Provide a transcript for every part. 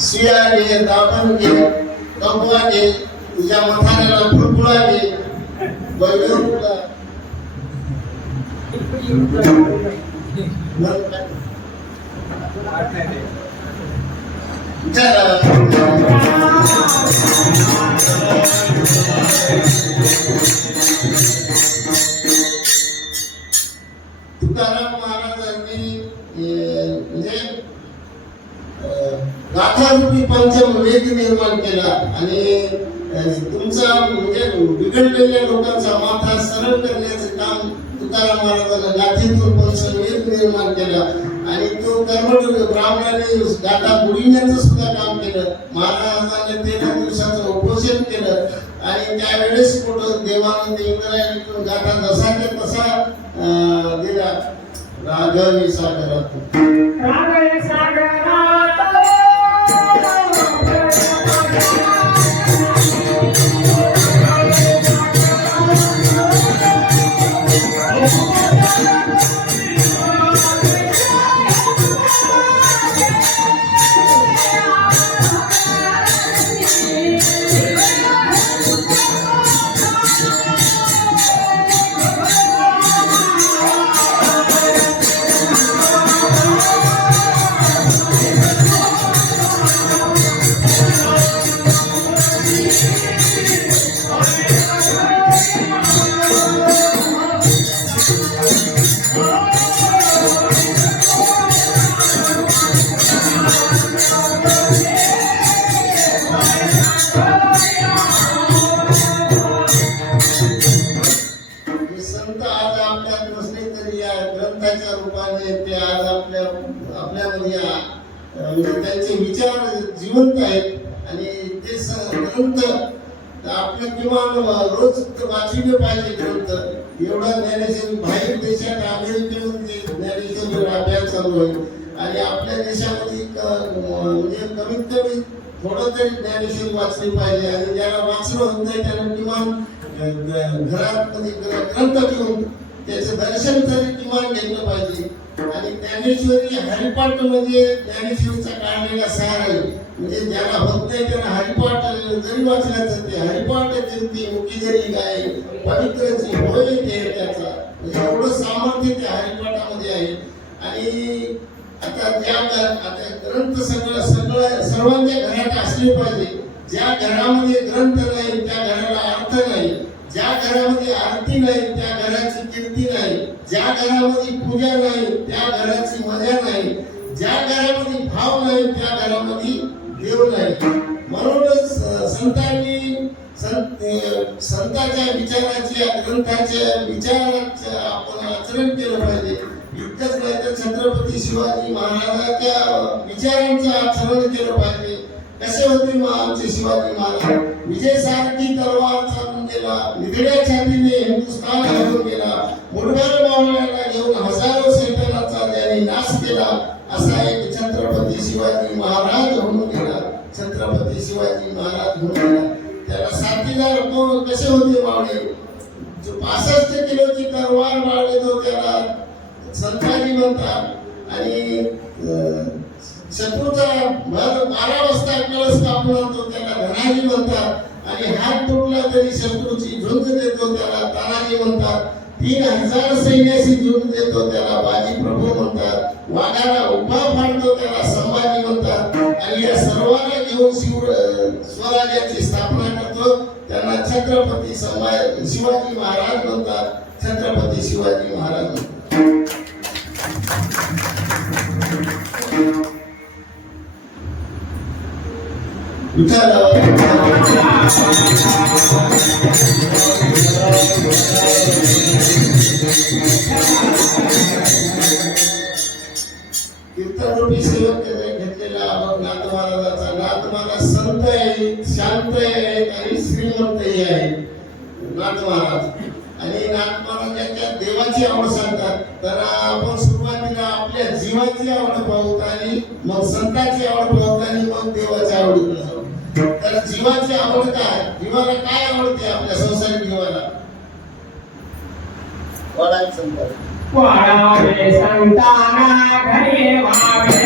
शिळा घे, दाबण घे, कंगवा घे, तुझ्या मथाऱ्याला फुलफुळा घे, बैलूला तुकाराम महाराजांनी म्हणजे गाथारूपी पंचम वेद निर्माण केला आणि तुमचा म्हणजे बिघडलेल्या लोकांचा माथा सरळ करण्याचं काम तुकाराम महाराजांना गाथेतून पंचम वेद निर्माण केला आणि तो कर्मठ ब्राह्मणाने गाथा बुडविण्याचं सुद्धा काम केलं. महाराजांनी 13 दिवसाचं उपोषण केलं आणि त्यावेळेस कुठं देवानंद इंद्रायणी गाथा जसाच्या तसा दिला. राघवी सागरात राघवी सागरात ते आज आपल्यामध्ये म्हणजे त्यांचे विचार जिवंत आहेत आणि ते ग्रंथ आपले किमान रोज वाचले पाहिजे ग्रंथ. एवढा ज्ञानेश्वर बाहेर देशात अमेरिकेमध्ये ज्ञानेश्वर अभ्यास चालू आहे आणि आपल्या देशामध्ये म्हणजे कमीत कमी थोडं तरी ज्ञानेश्वर वाचले पाहिजे आणि ज्याला वाचलं होत नाही त्याला किमान घरात ग्रंथ ठेवून त्याचं दर्शन तरी किमान घेतलं पाहिजे. आणि ज्ञानेश्वरी हरिपाठ म्हणजे ज्ञानेश्वरीचा काढलेला सार आहे. म्हणजे ज्याला होत नाही त्याला हरिपाठ जरी वाचण्याचं ते हरिपाठ ती मुखी जरी गाय पवित्रची होय ते त्याचा म्हणजे एवढं सामर्थ्य त्या हरिपाठामध्ये आहे. आणि आता ग्रंथ सर्वांच्या घरात असले पाहिजे. ज्या घरामध्ये ग्रंथ नाही त्या घराला अर्थ नाही. ज्या घरामध्ये आरती नाही त्या घराची कीर्ती नाही. ज्या घरामध्ये पूजा नाही त्या घराची मजा नाही. ज्या घरामध्ये भाव नाही त्या घरामध्ये देव नाही. म्हणूनच संतांच्या विचाराचे ग्रंथाच्या विचाराचं आपण आचरण केलं पाहिजे. इतकंच नाही तर छत्रपती शिवाजी महाराजांच्या विचारांचं आचरण केलं पाहिजे. कसे होते आमचे शिवाजी महाराज? विजय सारखी तलवार चालून गेला, निधड्या छातीने हिंदुस्थान हरवून गेला, मुठभर मावळ्याला घेऊन हजारो सैतानाचा त्याने नाश केला. असा एक छत्रपती शिवाजी महाराज होऊन गेला. छत्रपती शिवाजी महाराज होऊन गेला. त्याला साथीदार कोण कसे होते मावळे? जो 65 किलोची तलवार मारले तो त्याला संताजी म्हणतात आणि शत्रूचा 12 वाजता कळस कापून आणतो त्याला धनाजी म्हणतात आणि हात तुटला तरी शत्रूची झुंज देतो त्याला तानाजी म्हणतात. 3000 सैन्याची झुंज देतो त्याला बाजी प्रभू म्हणतात. वाघाला उभा फाडतो त्याला संभाजी म्हणतात. आणि या सर्वांना घेऊन स्वराज्याची स्थापना करतो त्यांना छत्रपती शिवाजी महाराज म्हणतात. छत्रपती शिवाजी महाराज म्हणतात. कीर्तनरूपी सेवक घेतलेला नाथ महाराजाचा. नाथ महाराज संत आहे, शांत आहे आणि श्रीमंतही आहे नाथ महाराज. आणि नाथ महाराजांच्या देवाची आवड सांगतात. तर आपण सुरुवातीला आपल्या जीवाची आवड पाहू आणि मग संतांची आवड पाहू आणि मग देवाची आवड पाहू. तर जीवाची आवड काय? जीवाला काय आवडते आपल्या संसारिक जीवाला? वाढावे संताना घरी व्हावे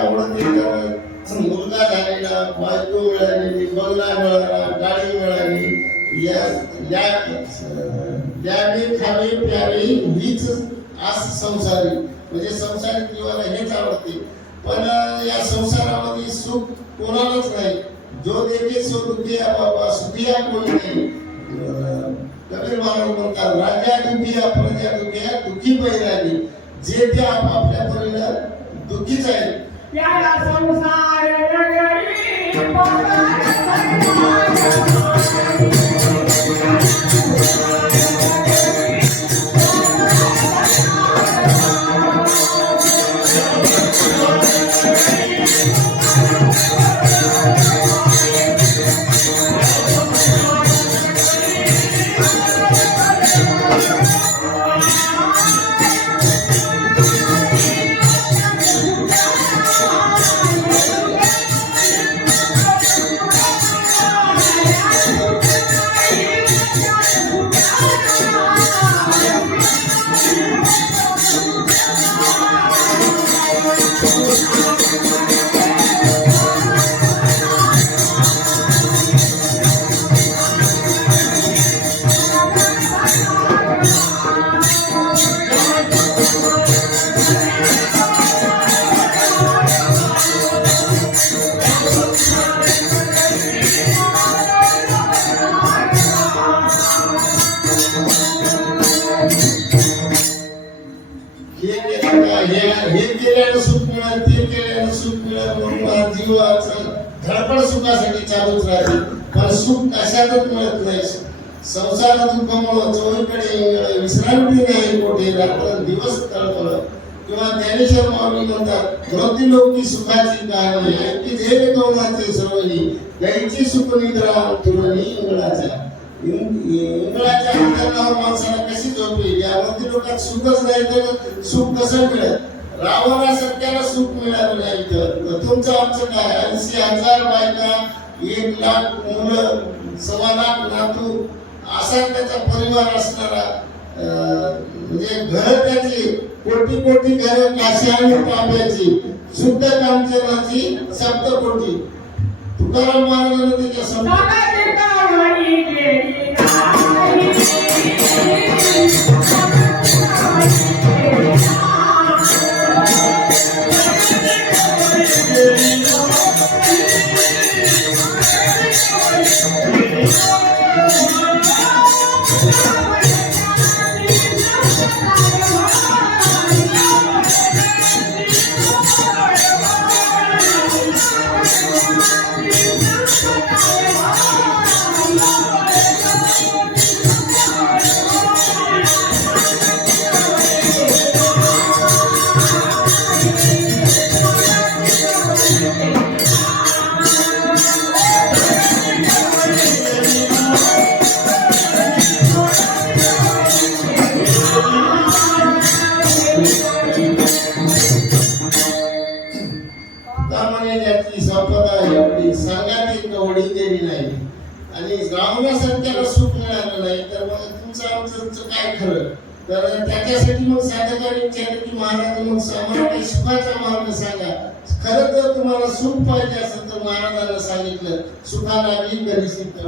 आवडते तर मुलगा झालेला, बायको मिळालेली, बंगला मिळाला, गाडी मिळाली, द्यावे खावे प्यावे हीच आस संसारी, म्हणजे संसारिक जीवाला हेच आवडते. पण या संसारामध्ये सुख कोणालाच नाही. जो देखे सो दुखिया बाबा सुखिया कोणी नाही. कबीर महाराज म्हणतात, राजा दुखिया प्रजा दुखिया दुखी बैरागी. जे ते आपापल्या परीनं दुःखीच आहे. या संसार नगरी पोकार हे केल्यानं सुख मिळेल, ते केल्यानं सुख मिळेल म्हणून जीवाचं धडपड सुखासाठी चालूच राहते. पण सुख कशातच मिळत नाही. संसार दुःखामुळं चोहीकडे विश्रांती नाही, कोठे रात्र दिवस तळपळ. किंवा ज्ञानेश्वर माऊली म्हणतात, मृत्यू लोकी सुखाची कहाणी आहे की झेल कवनाचे सर्वनी गायची सुख निद्रा तुरणी इंगळाच्या. इंगळाच्या अंतरणावर माणसाला कशी झोपेल? यामध्ये लोकात सुखच नाही तर सुख कसं मिळेल? रावणासारख्याला सुख मिळालं नाही तर तुमचं आमचं काय? 80,000 बायका, 1,00,000 मुलं, 1,25,000 नातू, असा त्याचा परिवार असणारा, म्हणजे घर त्याची कोटी कोटी घरं काशी आणि तांब्याची, शुद्ध कामचरणाची सप्तकोटी. तुकाराम महाराजांना त्याच्या आणि रावणासारख्याला सुख मिळालं नाही तर मग तुमचं आमचं काय खरं? तर त्याच्यासाठी मग साधकांनी विचारलं की महाराज मग आम्हाला काही सुखाचा मार्ग सांगा. खरं जर तुम्हाला सुख पाहिजे असेल तर महाराजांना सांगितलं, सुखाला मी करी सिद्ध.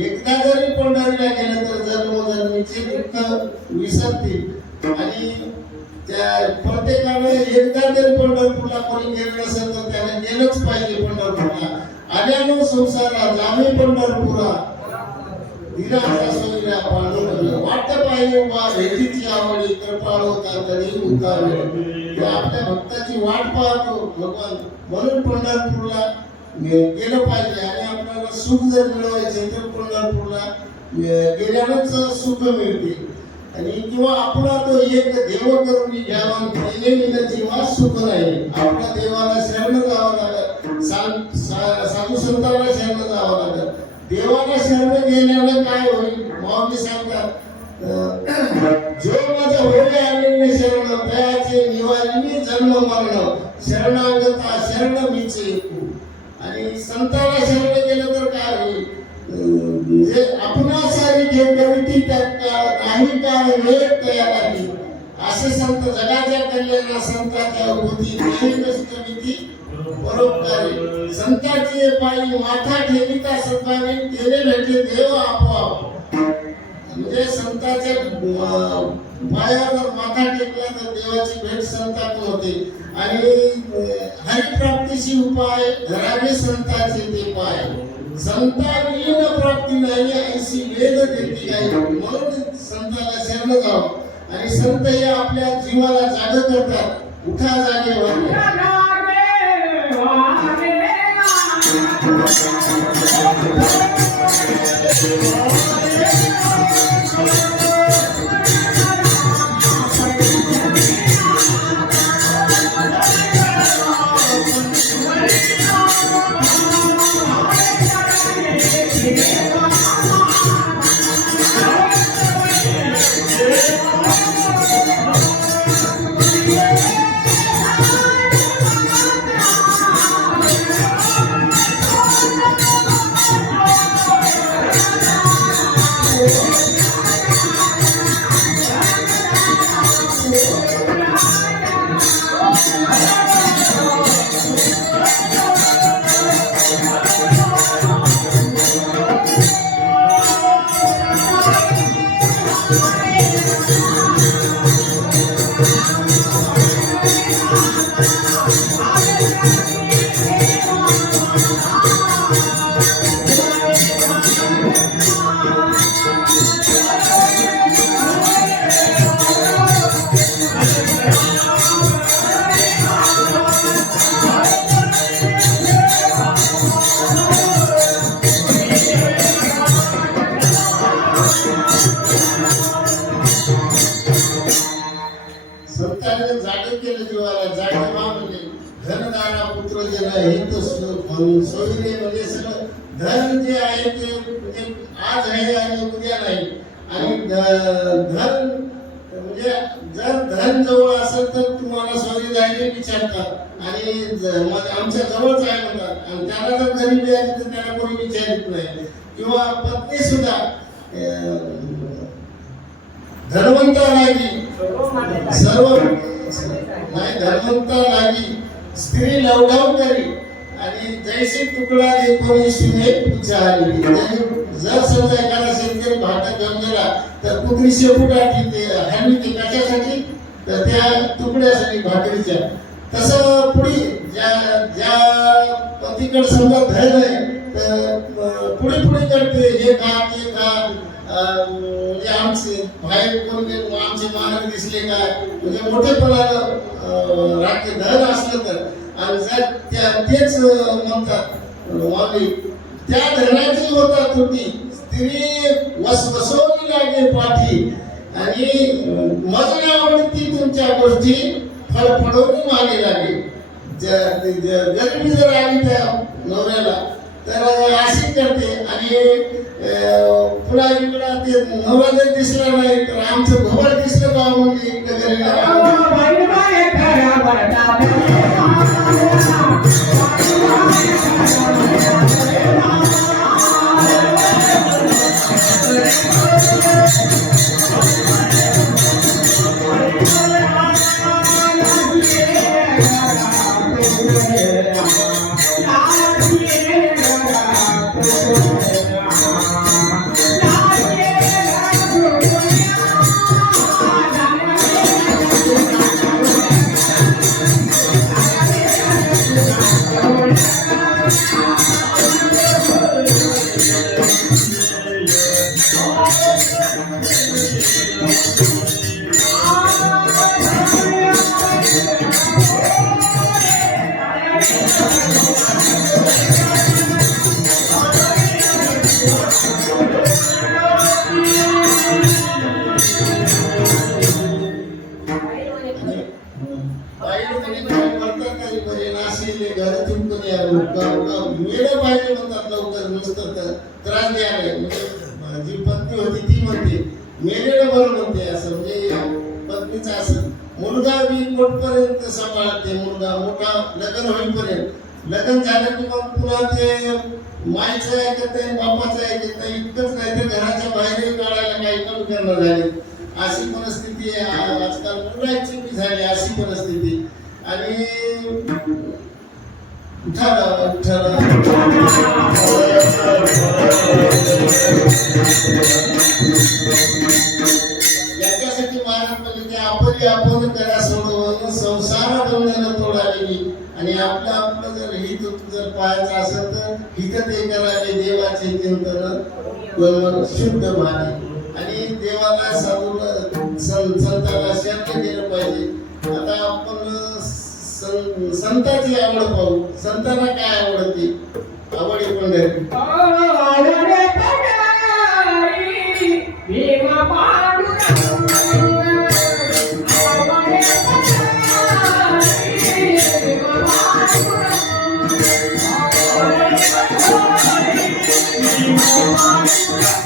एकदा जरी पंढरीला गेलं तर जन्मोजन्मीचे दुःख विसरतील. आणि त्या प्रत्येकाने एकदा जरी पंढरपूरला कोणी गेलं नसेल तर त्याने गेलंच पाहिजे पंढरपूरला. आल्यानो संसारा जावे पंढरपुरा. धीराचा सोयरा पांडुरंग वाट पाहिजे बा भेटीची आवडी कृपाळ होता तरी उतावळे. तो आपल्या भक्ताची वाट पाहतो भगवान, म्हणून पंढरपूरला गेलं पाहिजे. आणि आपल्याला सुख जर मिळवायचे तर पंढरपूरला गेल्यानंच सुख मिळते. आणि किंवा आपला तो एक देव करून घ्यावा केले जीवा सुख नाही. आपल्या देवाला शरण जावं लागत, साधू संतांना शरण जावं लागत. देवाला शरण गेल्यानं काय होईल माऊली सांगतात, जो माझ्या होळे आलेले शरण दयाचे निवारिणी जन्म मरण शरणागता शरण मीचे. आणि संतांना शरण गेलं तर काय होईल, जे आपणासारी जे कविती नाही काय वेळ तयार आहे असे संत जगाच्या कल्याणा संतांच्या होती नाही कविती परोपकारी. संतांचे पायी माथा ठेविता संतांनी केले भेटे देव आपोआप. म्हणजे संतांच्या पायावर माथा टेकला तर देवाची भेट संतांकडून होते. आणि हरिप्राप्तीची उपाय धरावे संतांचे ते पाय. संतांविहीन प्राप्ती नाही ऐशी वेद देती गाई. म्हणून संतांना शरण जावं. आणि संत हे आपल्या जीवाला जाग करतात. उठा जागे वागे. संतांनी जागे केलं जीवाला. जागे म्हणजे धनदारा पुत्र जे हे तर सोयीने म्हणजे सगळं धन जे आहे ते म्हणजे आज आहे आणि उद्या नाही. आणि धन म्हणजे जर धन जवळ असेल तर तुम्हाला सोयी जायला विचारतात. आणि आमच्या जवळच आहे म्हणतात. आणि त्याला जर गरीबी आली तर त्याला कोणी विचारित नाही. किंवा पत्नी सुद्धा धनवंता लागी सर्व नाही धनवंता लागी स्त्री लवडाव करी. आणि जैसे तुकडा दे कोणी सुने विचारली. जर समजा एखादा शेतकरी भाटा घेऊन गेला तर कुत्री शेपूट आठवते हानी ते कशासाठी तर त्या तुकड्यासाठी भाकरीच्या. तसं पुढे ज्या पतीकडे समजा धन आहे तर पुढे पुढे करते हे खा ते खा. म्हणजे आमचे बाहेर कोण आमचे मानक दिसले काय म्हणजे मोठेपणाला राखते धन असलं तर. आणि जर तेच म्हणतात माऊली त्या धनाची होता त्रुटी स्त्री वसवली लागे पाठी. आणि मज आवडती तुमच्या गोष्टी फडफडवून मागे लागे. गरिबी जर आली त्या नवऱ्याला तर अशी करते. आणि पुन्हा इकडं ते नवरा जर दिसला नाही तर आमचं घोबड दिसलं का म्हणजे मेलं पाहिजे म्हणतात लवकर, नुसतं त्रास द्यायला. म्हणजे जी पत्नी होती ती म्हणते मेलेलं बरं म्हणते, असं म्हणजे पत्नीचं असं. मुलगा बी मोठपर्यंत सांभाळते, मुलगा मोठा लग्न होईपर्यंत. लग्न झालं की मग पुन्हा ते माईचं ऐकत नाही, बापाचं ऐकत नाही. इतकंच नाही तर घराच्या बाहेर काढायला काही कमी करणं झाले. अशी परिस्थिती आहे आजकाल, मुलांची बी झाली अशी परिस्थिती. आणि याच्यासाठी महाराज म्हणजे की आपण करा सोडवून संसार बंधन तोडावी. आणि आपलं जर हित जर पाहायचं असेल तर हित ते करावे, देवाचे चिंतन शुद्ध माने. आणि देवाला साधूला संताला शरण केलं पाहिजे. आता आपण संताची आवड पाहू. संतांना काय आवडते? आवड आहे पंढरी. आवडे पंढरी भीमा पांडुरंग. आवडे पंढरी भीमा पांडुरंग. आवडे पंढरी भीमा पांडुरंग.